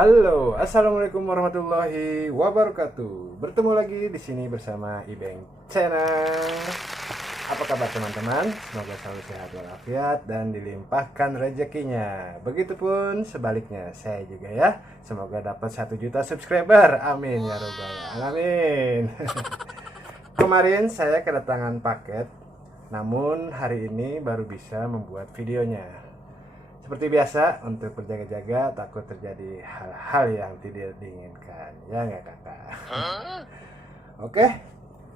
Halo, assalamualaikum warahmatullahi wabarakatuh. Bertemu lagi di sini bersama Ibeng Channel. Apa kabar teman-teman? Semoga selalu sehat walafiat dan dilimpahkan rezekinya. Begitupun sebaliknya, saya juga ya. Semoga dapat 1 juta subscriber. Amin ya robbal alamin. Kemarin saya kedatangan paket, namun hari ini baru bisa membuat videonya. Seperti biasa, untuk berjaga-jaga takut terjadi hal-hal yang tidak diinginkan. Ya nggak kakak? Oke,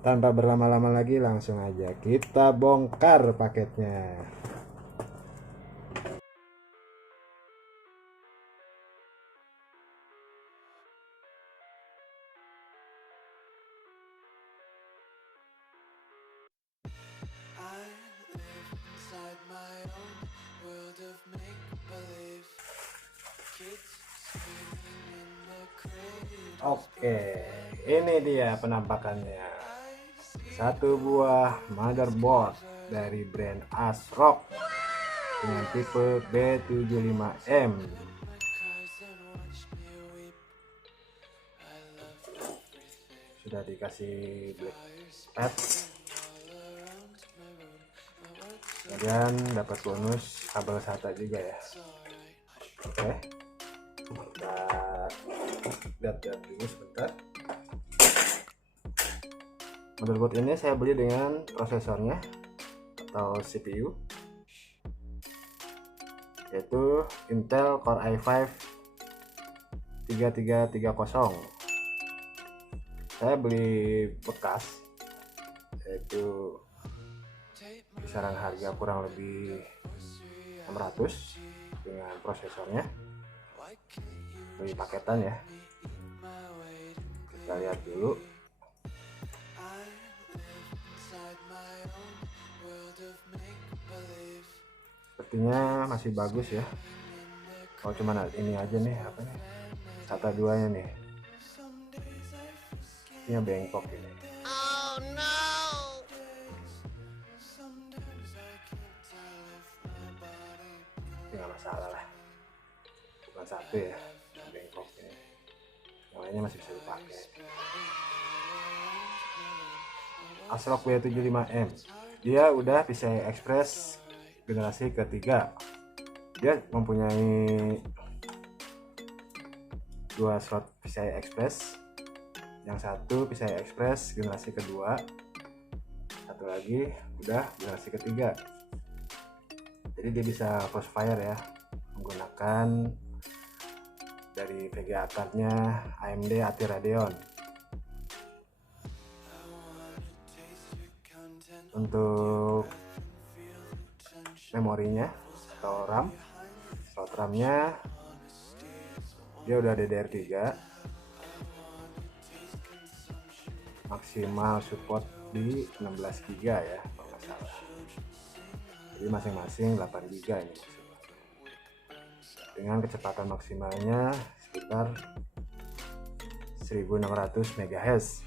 tanpa berlama-lama lagi langsung aja kita bongkar paketnya. Oke, ini dia penampakannya. Satu buah motherboard dari brand ASRock dengan tipe B75M. Sudah dikasih black pad. Kemudian dapat bonus kabel SATA juga ya. Oke, kita lihat dulu sebentar. Motherboard ini saya beli dengan prosesornya atau CPU, yaitu Intel Core i5 3330. Saya beli bekas, yaitu kisaran harga kurang lebih 600 dengan prosesornya. Beli paketan ya. Kita lihat dulu. Sepertinya masih bagus ya. Oh cuman ini aja nih, apa nih, SATA 2 nya nih, ini bengkok ini. Oh no. Nggak masalah lah, bukan satu ya bengkok ini, yang lainnya masih bisa dipakai. ASRock B75M, dia udah PCI Express generasi ketiga. Dia mempunyai 2 slot PCI Express, yang satu PCI Express generasi kedua, satu lagi udah generasi ketiga. Jadi dia bisa crossfire ya, menggunakan dari VGA cardnya AMD ATI Radeon. Untuk memorinya atau RAM, slot RAM-nya dia udah DDR3, maksimal support di 16 GB ya kalau nggak salah. Jadi masing-masing 8 GB ini maksimal. Dengan kecepatan maksimalnya sekitar 1600 MHz.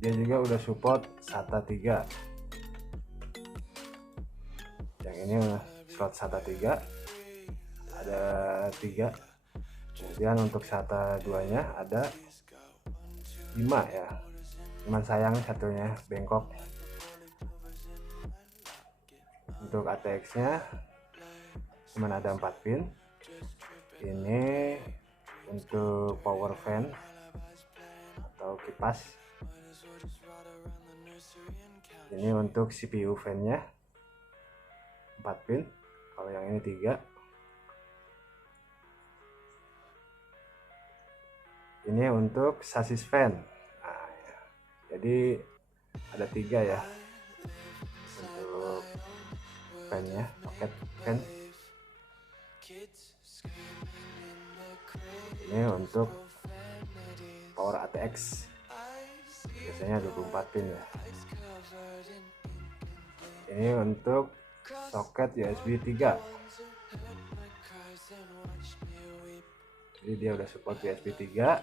Dia juga udah support SATA 3. Yang ini slot SATA 3 ada 3. Kemudian untuk SATA 2 nya ada 5 ya. Cuman sayang satunya bengkok. Untuk ATX nya cuman ada 4 pin. Ini untuk power fan atau kipas. Ini untuk CPU fan nya 4 pin, kalau yang ini 3. Ini untuk sasis fan. Nah, ya. Jadi ada 3 ya untuk fan-nya, paket fan. Ini untuk power ATX, biasanya 24 pin ya. Ini untuk soket USB 3. Jadi dia udah support USB 3.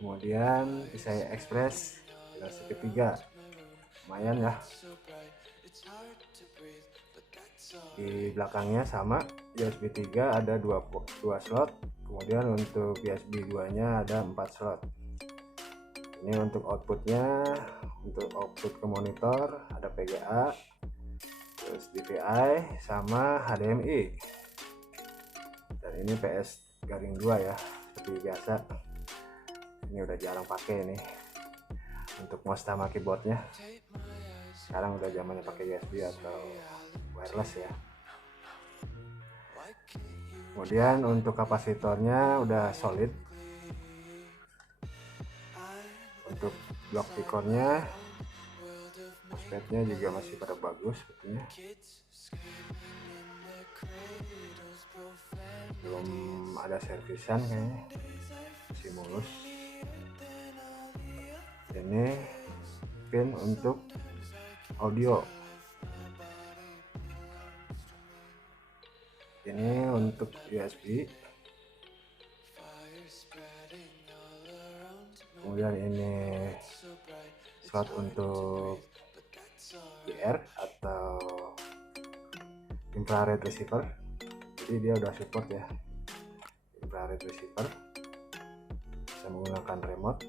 Kemudian PCI Express generasi ketiga, lumayan ya. Di belakangnya sama, USB 3 ada 2 slot, kemudian untuk USB 2 nya ada 4 slot. Ini untuk outputnya, untuk output ke monitor ada VGA, terus DVI sama HDMI. Dan ini PS garing 2 ya, seperti biasa. Ini udah jarang pakai nih untuk mouse sama keyboardnya. Sekarang udah zamannya pakai USB atau wireless ya. Kemudian untuk kapasitornya udah solid. Untuk blok pikornya, MOSFET-nya juga masih pada bagus sepertinya. Belum ada servisan kayaknya, masih mulus. Ini pin untuk audio. Ini untuk USB. Kemudian ini slot untuk IR atau infrared receiver. Jadi dia udah support ya, infrared receiver. Bisa menggunakan remote.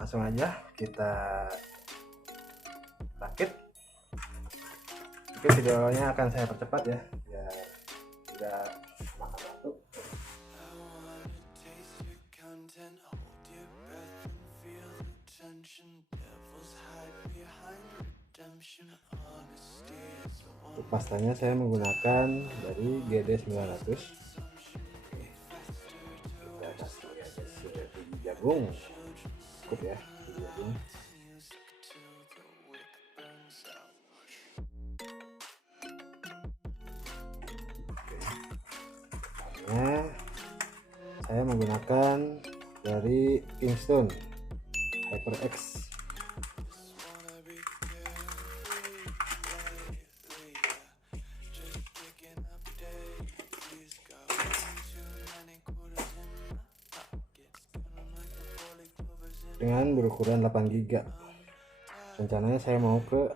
Langsung aja kita rakit. Mungkin videonya akan saya percepat ya, biar tidak makan waktu. Untuk pastanya saya menggunakan dari GD900. Kita kasih aja sudah biji jagung, cukup ya biji jagung. Saya menggunakan dari Kingston HyperX. Dengan berukuran 8 GB. Rencananya saya mau ke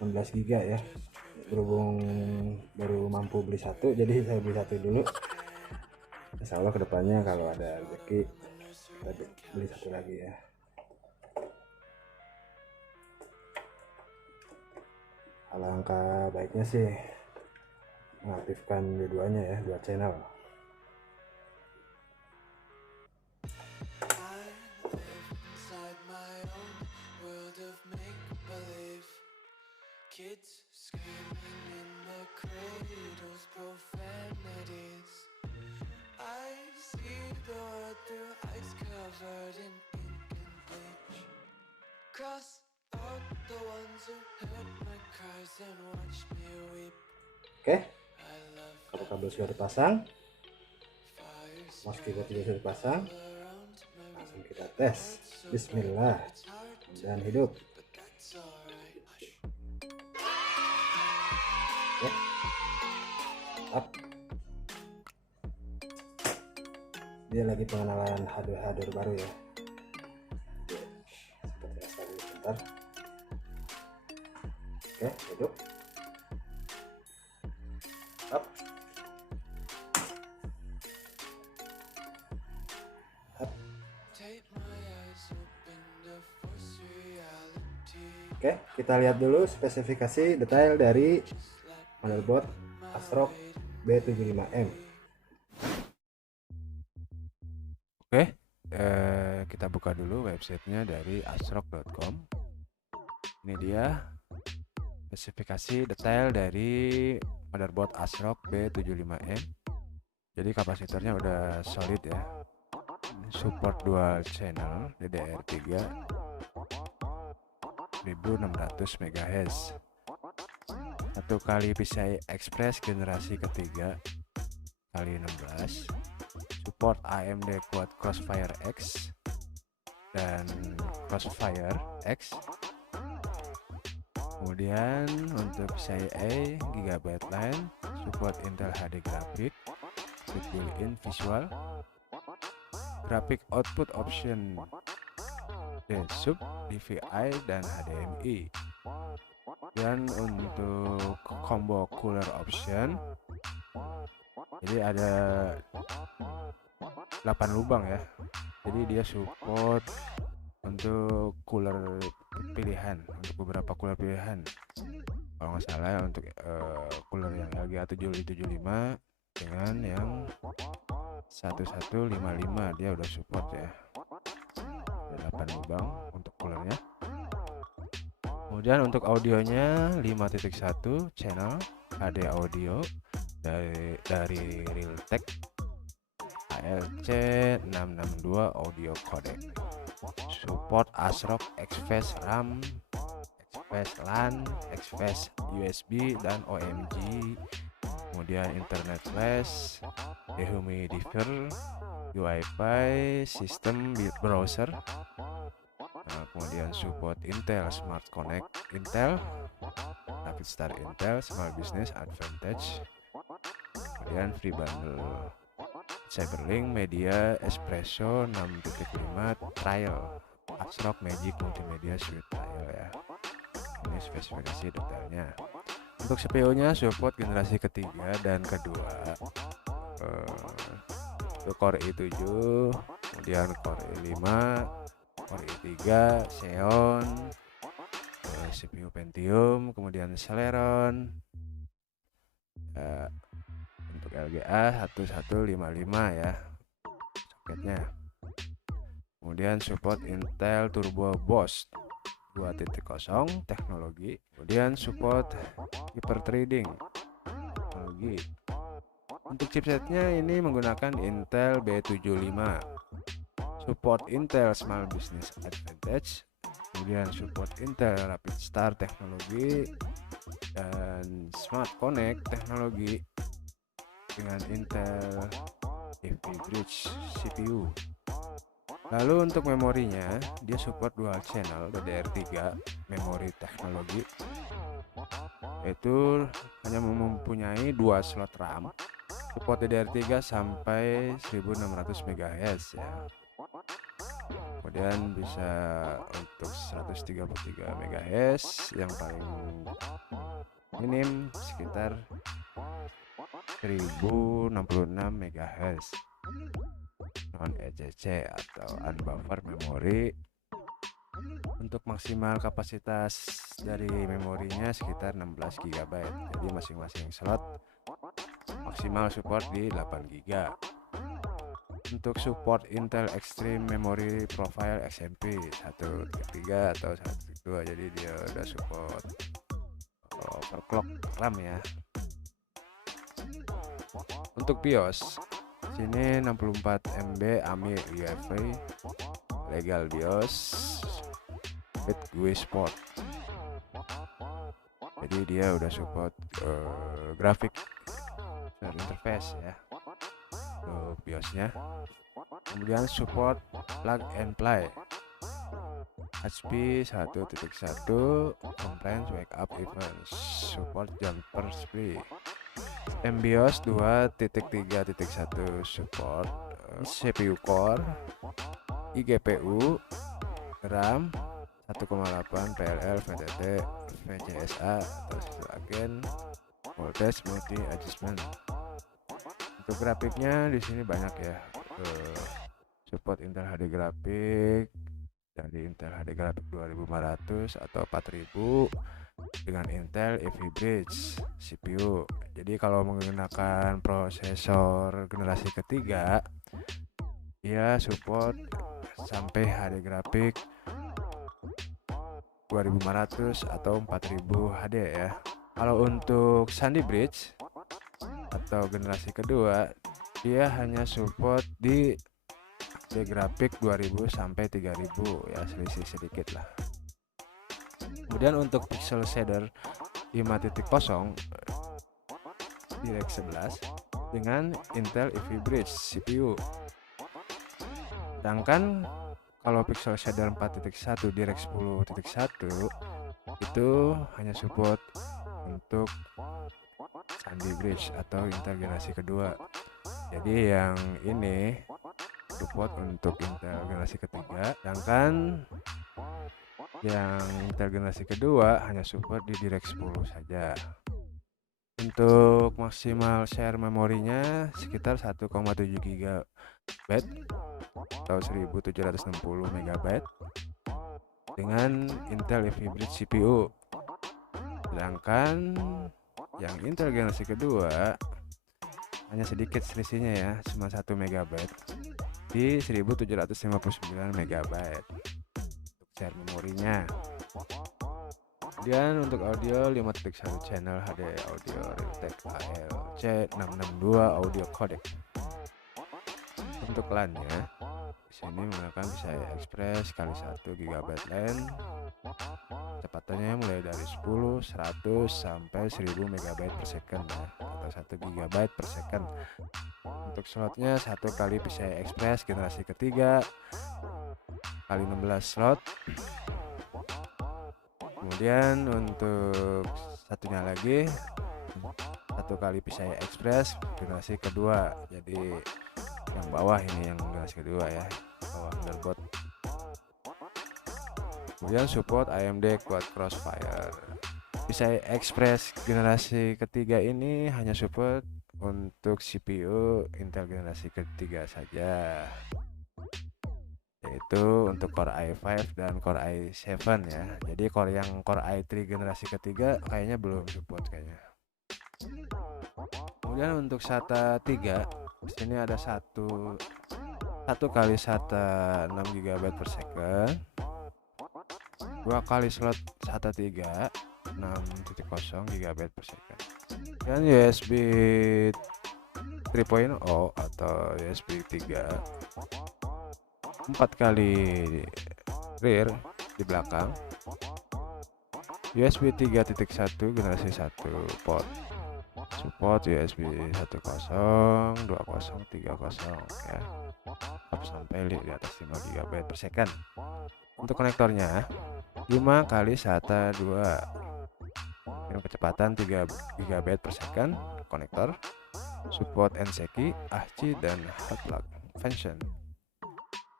16 GB ya. Berhubung baru mampu beli satu, jadi saya beli satu dulu. Insya Allah kedepannya kalau ada rezeki kita beli satu lagi ya. Alangkah baiknya sih mengaktifkan dua-duanya ya, dua channel. Oke, kalau kabel sudah dipasang, mouse keyboard juga sudah dipasang, langsung kita tes. Bismillah, dan hidup. Oke, up. Dia lagi pengenalan hardware baru ya. Seperti asal dulu sebentar. Oke, hidup. Up. Up. Oke, kita lihat dulu spesifikasi detail dari motherboard ASRock B75M. Oke, kita buka dulu websitenya dari asrock.com. Ini dia spesifikasi detail dari motherboard ASRock B75M. Jadi kapasitornya udah solid ya, support dual channel DDR3 1600 MHz, 1 kali PCI Express generasi ketiga kali 16, support AMD Quad Crossfire X dan Crossfire X. Kemudian untuk PCIe Gigabyte line, support Intel HD graphic with built-in visual, graphic output option, sub, DVI dan HDMI. Dan untuk combo cooler option, jadi ada 8 lubang ya. Jadi dia support untuk cooler pilihan, untuk beberapa cooler pilihan. Kalau nggak salah ya, untuk cooler yang LGA 775 dengan yang 1155 dia udah support ya. Ada 8 lubang untuk coolernya. Kemudian untuk audionya 5.1 channel HD audio dari Realtek ALC 662 audio codec. Support ASRock, XFast RAM, XFast LAN, XFast USB dan OMG. Kemudian internet flash, dehumidifier, Wi-Fi, sistem browser. Kemudian support Intel Smart Connect Intel, Rapid Start Intel, Small Business Advantage. Kemudian free bundle Cyberlink Media Espresso 6.5 trial, ASRock Magic Multimedia Suite trial ya. Ini spesifikasi detailnya. Untuk CPU-nya support generasi ketiga dan kedua, untuk Core i7, kemudian Core i5, Core i3, Xeon, CPU Pentium, kemudian Celeron, untuk LGA 1155 ya soketnya. Kemudian support Intel Turbo Boost 2.0 teknologi. Kemudian support hyperthreading teknologi. Untuk chipsetnya ini menggunakan Intel B75. Support Intel Small Business Advantage. Kemudian support Intel Rapid Start teknologi dan Smart Connect teknologi dengan Intel Ivy Bridge CPU. Lalu untuk memorinya dia support dual channel DDR3 memori teknologi, yaitu hanya mempunyai 2 slot RAM, support DDR3 sampai 1600 MHz ya. Kemudian bisa untuk 133 MHz yang paling minim sekitar 1066 MHz non ECC atau unbuffer memori. Untuk maksimal kapasitas dari memorinya sekitar 16 GB. Jadi masing-masing slot maksimal support di 8 GB. Untuk support Intel Extreme Memory Profile XMP 1.3 atau 1.2, jadi dia udah support overclock RAM ya. Untuk BIOS sini 64 MB AMI UEFI legal BIOS with GUI Sport. Jadi dia udah support grafik interface ya untuk BIOSnya. Kemudian support plug and play HP 1.1 compliance wake up events, support jumper spree. MBIOS 2.3.1 support CPU core, iGPU, RAM 1,8 PLL VTT VCSA atau system agent, voltage multi adjustment. Untuk grafiknya di sini banyak ya, support Intel HD grafik dari Intel HD grafik 2500 atau 4000 dengan Intel Ivy Bridge CPU. Jadi kalau menggunakan prosesor generasi ketiga, dia support sampai HD grafik 2500 atau 4000 HD ya. Kalau untuk Sandy Bridge atau generasi kedua, dia hanya support di HD grafik 2000 sampai 3000 ya, selisih sedikit lah. Kemudian untuk pixel shader 5.0 DirectX 11 dengan Intel Ivy Bridge CPU. Sedangkan kalau pixel shader 4.1 DirectX 10.1 itu hanya support untuk Sandy Bridge atau Intel generasi kedua. Jadi yang ini support untuk Intel generasi ketiga, sedangkan Yang Intel generasi kedua hanya support di DirectX 10 saja. Untuk maksimal share memorinya sekitar 1,7 GB atau 1760 MB dengan Intel Ivy Bridge CPU. Sedangkan yang Intel generasi kedua hanya sedikit selisihnya ya, cuma 1 MB di 1759 MB untuk share memorinya. Kemudian untuk audio 5.1 channel HD audio Realtek ALC662 audio codec. Untuk LAN-nya di sini menggunakan PCI Express kali 1 GB LAN. Kecepatannya mulai dari 10, 100 sampai 1000 MB per second ya, atau 1 GB per second. Untuk slotnya 1 kali PCI Express generasi ketiga kali 16 slot. Kemudian untuk satunya lagi 1 kali PCI Express generasi kedua, jadi yang bawah ini yang generasi kedua ya, bawah motherboard. Kemudian support AMD Quad Crossfire. PCI Express generasi ketiga ini hanya support untuk CPU Intel generasi ketiga saja, yaitu untuk Core i5 dan Core i7 ya. Jadi Core i3 generasi ketiga kayaknya belum support kayaknya. Kemudian untuk SATA 3 di sini ada satu kali SATA 6 GB per second, 2 kali slot SATA 3 6.0 GB per second, dan USB 3.0 atau USB 3 4 kali rear di belakang, USB 3.1 generasi 1 port, support USB 10, 20, 30 ya, up sampai di atas 5 GB per second. Untuk konektornya 5 kali SATA 2 dengan kecepatan 3 GB per second konektor, support NCKey, AHCI dan hot plug function.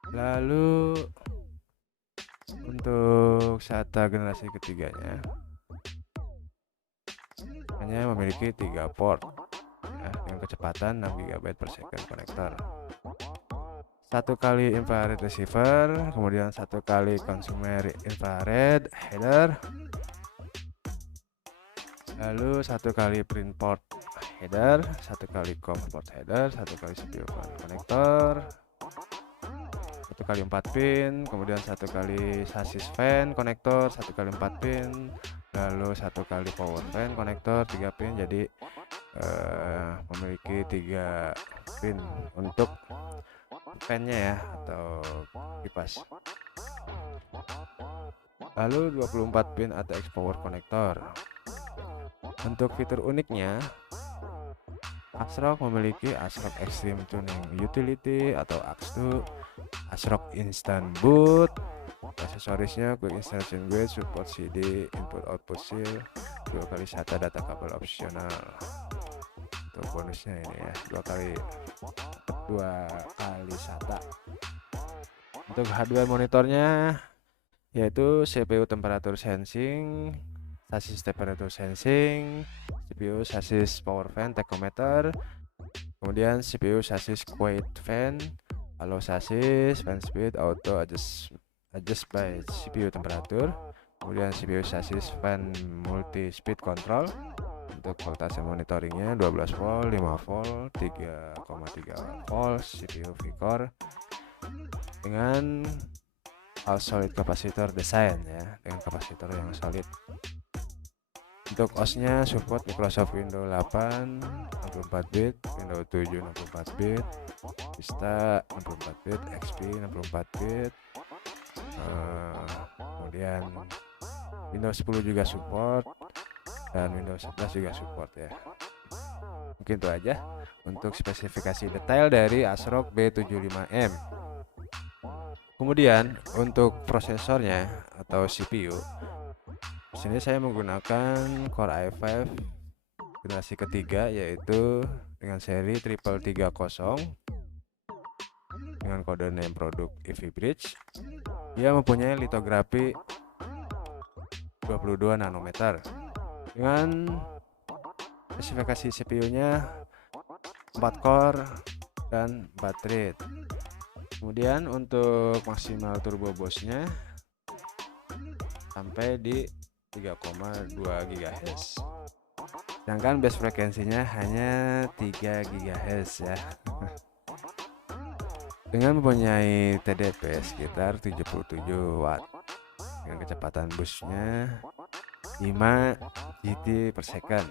Lalu untuk SATA generasi ketiganya hanya memiliki 3 port ya, dengan kecepatan 6 GB per second konektor, 1 kali infrared receiver, kemudian 1 kali consumer infrared header, lalu 1 kali print port header, 1 kali COM port header, 1 kali CPU konektor, 1 kali 4 pin, kemudian 1 kali chassis fan konektor 1 kali 4 pin, lalu 1 kali power fan konektor 3 pin. Jadi memiliki 3 pin untuk fan-nya ya, atau kipas. Lalu 24 pin ATX power konektor. Untuk fitur uniknya, ASRock memiliki ASRock Extreme Tuning Utility atau AX2, ASRock Instant Boot. Aksesorisnya Quick Installation Guide, support CD, input output seal, 2 kali SATA data kabel opsional. Untuk bonusnya ini ya, 2 kali SATA. Untuk hardware monitornya yaitu CPU temperature sensing, chassis temperature sensing, CPU chassis power fan tachometer, kemudian CPU chassis quiet fan, allow chassis fan speed auto adjust by CPU temperature, kemudian CPU chassis fan multi speed control. Untuk voltase monitoringnya 12 volt, 5 volt, 3,3 volt, CPU V-Core dengan all solid capacitor design ya, dengan kapasitor yang solid. Untuk OS-nya support Microsoft Windows 8 64 bit, Windows 7 64 bit, Vista 64 bit, XP 64 bit, kemudian Windows 10 juga support, dan Windows 11 juga support ya. Mungkin itu aja untuk spesifikasi detail dari ASRock B75M. Kemudian untuk prosesornya atau CPU, di sini saya menggunakan Core i5 generasi ketiga, yaitu dengan seri 3330 dengan kode name produk Ivy Bridge. Dia mempunyai litografi 22 nanometer dengan spesifikasi CPU-nya 4 core dan 4 thread. Kemudian untuk maksimal turbo boost-nya sampai di 3,2 GHz. Sedangkan base frekuensinya hanya 3 GHz ya. Dengan mempunyai TDP sekitar 77 watt dengan kecepatan boost-nya 5 GT per second.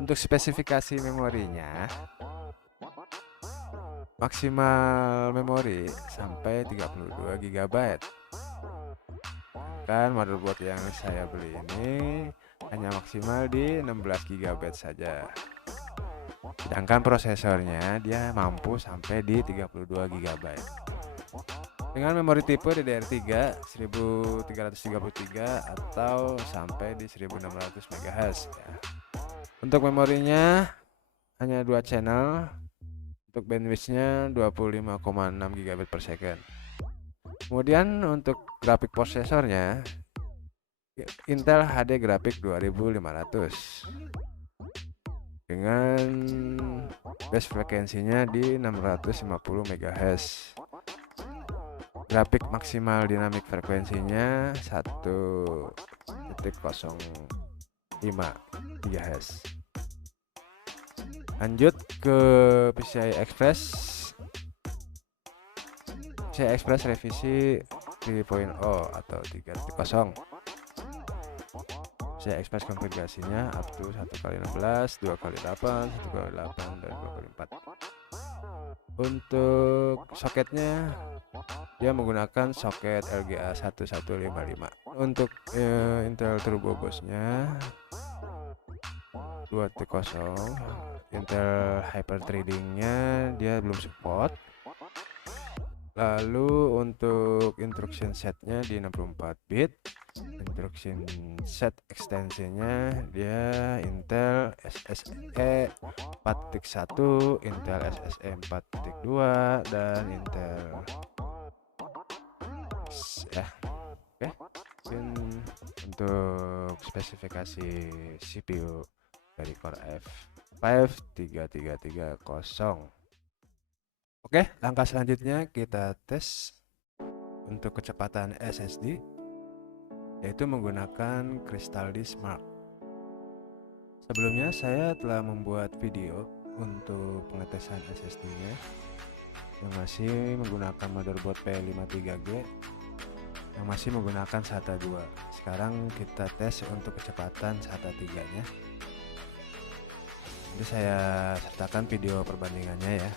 Untuk spesifikasi memorinya, maksimal memori sampai 32 GB. Kan motherboard yang saya beli ini hanya maksimal di 16 GB saja. Sedangkan prosesornya dia mampu sampai di 32 GB. Dengan memori tipe DDR3 1333 atau sampai di 1600 MHz ya. Untuk memorinya hanya 2 channel. Untuk bandwidth-nya 25,6 GB per second. Kemudian untuk grafik prosesornya Intel HD Graphics 2500 dengan base frekuensinya di 650 MHz. Grafik maksimal dinamik frekuensinya 1.05 GHz. Lanjut ke PCI Express. PCI Express revisi 3.0 atau 3.0. PCI Express konfigurasinya up to 1x16, 2x8, 1x8, dan 2x4. Untuk soketnya dia menggunakan soket LGA 1155. Untuk Intel Turbo Boost-nya 2.0. Intel Hyper Threading-nya dia belum support. Lalu untuk instruction set-nya di 64 bit. Instruction set ekstensinya dia Intel SSE 4.1, Intel SSE 4.2 dan Intel ya. Oke. Mungkin untuk spesifikasi CPU dari Core i5-3330. Oke, langkah selanjutnya kita tes untuk kecepatan SSD, yaitu menggunakan Crystal Disk Mark. Sebelumnya saya telah membuat video untuk pengetesan SSD-nya yang masih menggunakan motherboard P53G yang masih menggunakan SATA 2. Sekarang kita tes untuk kecepatan SATA 3-nya. Jadi saya sertakan video perbandingannya ya.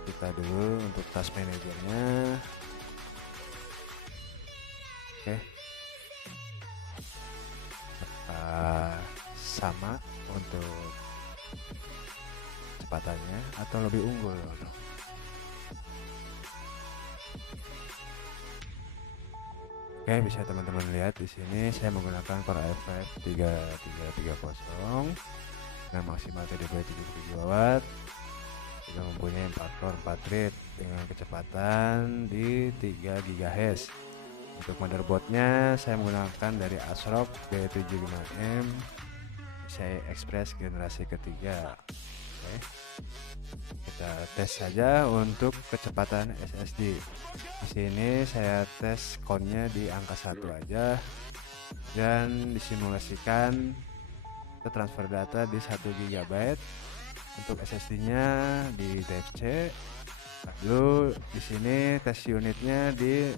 Kita dulu untuk task manajernya. Oke. Sama untuk kecepatannya atau lebih unggul. Oke, bisa teman-teman lihat di sini saya menggunakan Core i5 3330 dengan maksimal TDP 77 watt. Kita mempunyai 4 core 4 thread dengan kecepatan di 3 GHz. Untuk motherboardnya saya menggunakan dari ASRock B75M PCI Express generasi ketiga. Oke. Kita tes saja untuk kecepatan SSD. Di sini saya tes count-nya di angka 1 aja dan disimulasikan ke transfer data di 1 GB. Untuk SSD-nya di Type C. Lalu di sini tes unitnya di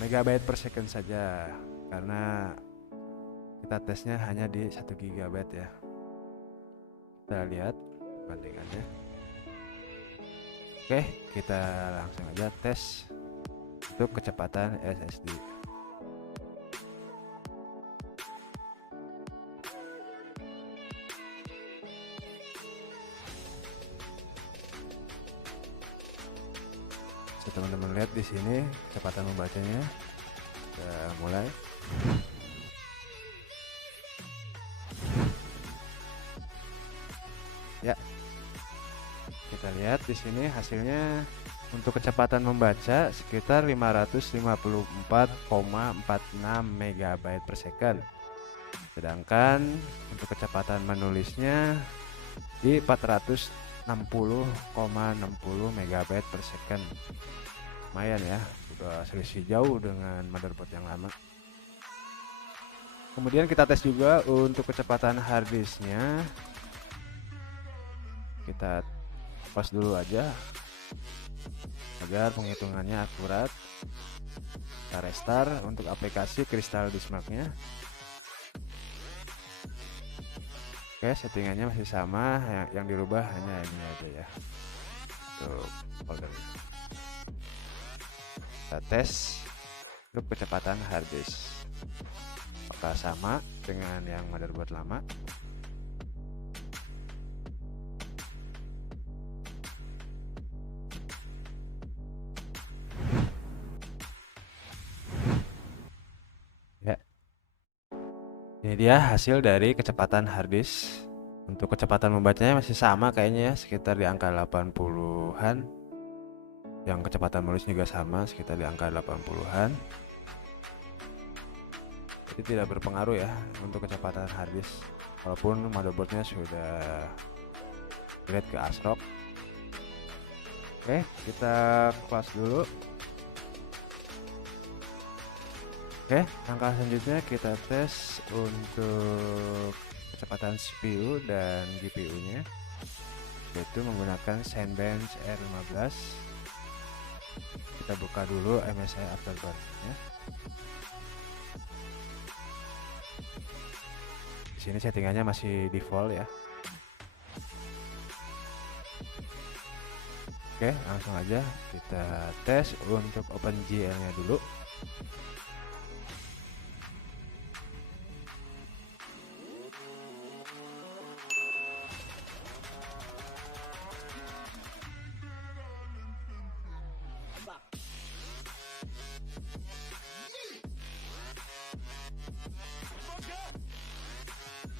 megabyte per second saja karena kita tesnya hanya di 1 GB ya. Kita lihat bandingannya. Oke, kita langsung aja tes untuk kecepatan SSD. Teman-teman lihat di sini kecepatan membacanya. Kita mulai. Ya, kita lihat di sini hasilnya Untuk kecepatan membaca sekitar 554,46 MB per second. Sedangkan untuk kecepatan menulisnya di 460,60 MB per second. Lumayan ya, udah selisih jauh dengan motherboard yang lama. Kemudian kita tes juga untuk kecepatan harddisknya. Kita pause dulu aja agar penghitungannya akurat. Kita restart untuk aplikasi Crystal Diskmark-nya. Oke, settingannya masih sama, yang dirubah hanya ini aja ya, untuk foldernya. Kita tes untuk kecepatan harddisk, apakah sama dengan yang motherboard lama. Ya, ini dia hasil dari kecepatan harddisk. Untuk kecepatan membacanya masih sama kayaknya ya, sekitar di angka 80-an. Yang kecepatan menulis juga sama, sekitar di angka 80-an. Jadi tidak berpengaruh ya untuk kecepatan harddisk, walaupun motherboardnya sudah upgrade ke ASRock. Oke, kita close dulu. Oke, langkah selanjutnya kita tes untuk kecepatan CPU dan GPU-nya, yaitu menggunakan Cinebench R15. Kita buka dulu MSI Afterburner-nya. Di sini settingannya masih default ya. Oke, langsung aja kita tes untuk OpenGL-nya dulu.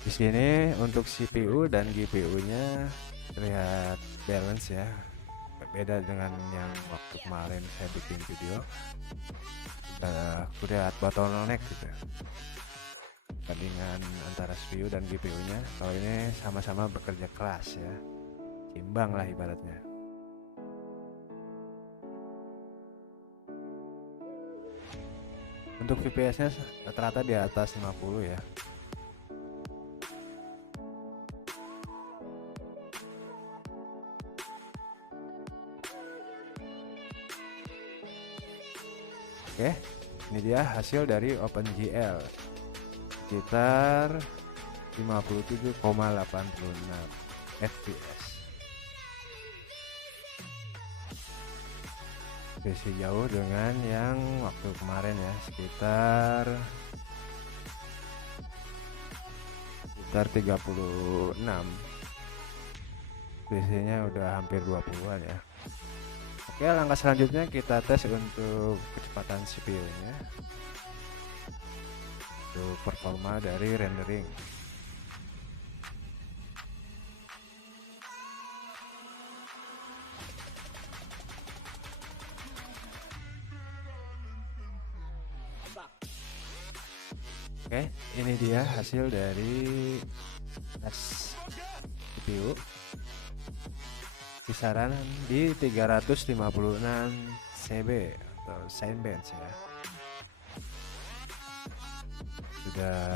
Di sini untuk CPU dan GPU-nya terlihat balance ya, beda dengan yang waktu kemarin saya bikin video. Udah bottleneck gitu bandingan antara CPU dan GPU-nya. Kalau ini sama-sama bekerja keras ya, imbang lah ibaratnya. Untuk FPS-nya rata-rata di atas 50 ya. Oke, ini dia hasil dari OpenGL, sekitar 57,86 fps. Masih jauh dengan yang waktu kemarin ya, sekitar 36. Biasanya udah hampir 20-an ya. Oke, langkah selanjutnya kita tes untuk kecepatan CPU-nya, untuk performa dari rendering. Oke, ini dia hasil dari tes CPU. Kisaran di 356 CB atau Cinebench ya. Sudah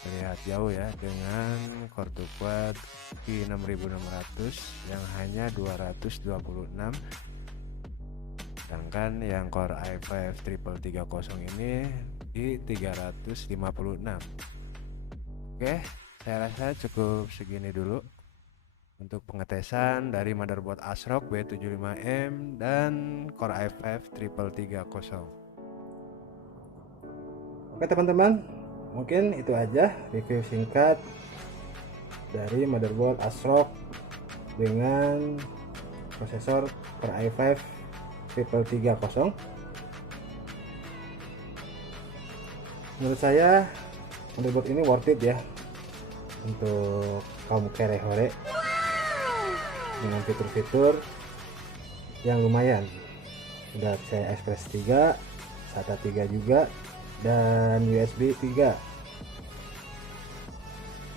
terlihat jauh ya dengan core 2 quad i6600 yang hanya 226, sedangkan yang core i5 3330 ini di 356. Oke, saya rasa cukup segini dulu untuk pengetesan dari motherboard ASRock B75M dan Core i5 3330. Oke teman-teman, mungkin itu aja review singkat dari motherboard ASRock dengan prosesor Core i5 3330. Menurut saya motherboard ini worth it ya untuk kaum kere-hore, dengan fitur-fitur yang lumayan. Udah PCI Express 3, SATA 3 juga, dan USB 3.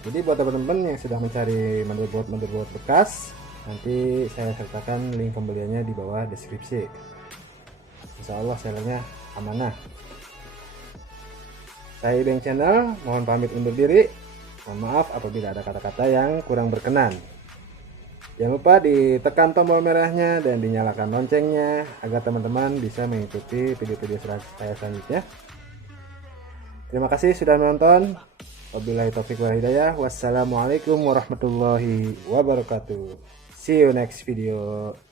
Jadi buat teman-teman yang sudah mencari motherboard bekas, nanti saya sertakan link pembeliannya di bawah deskripsi. Insya Allah sellernya amanah. Saya Ibeng Channel, mohon pamit undur diri. Mohon maaf apabila ada kata-kata yang kurang berkenan. Jangan lupa ditekan tombol merahnya dan dinyalakan loncengnya agar teman-teman bisa mengikuti video-video saya selanjutnya. Terima kasih sudah menonton. Wabillahi taufiq wal hidayah. Wassalamualaikum warahmatullahi wabarakatuh. See you next video.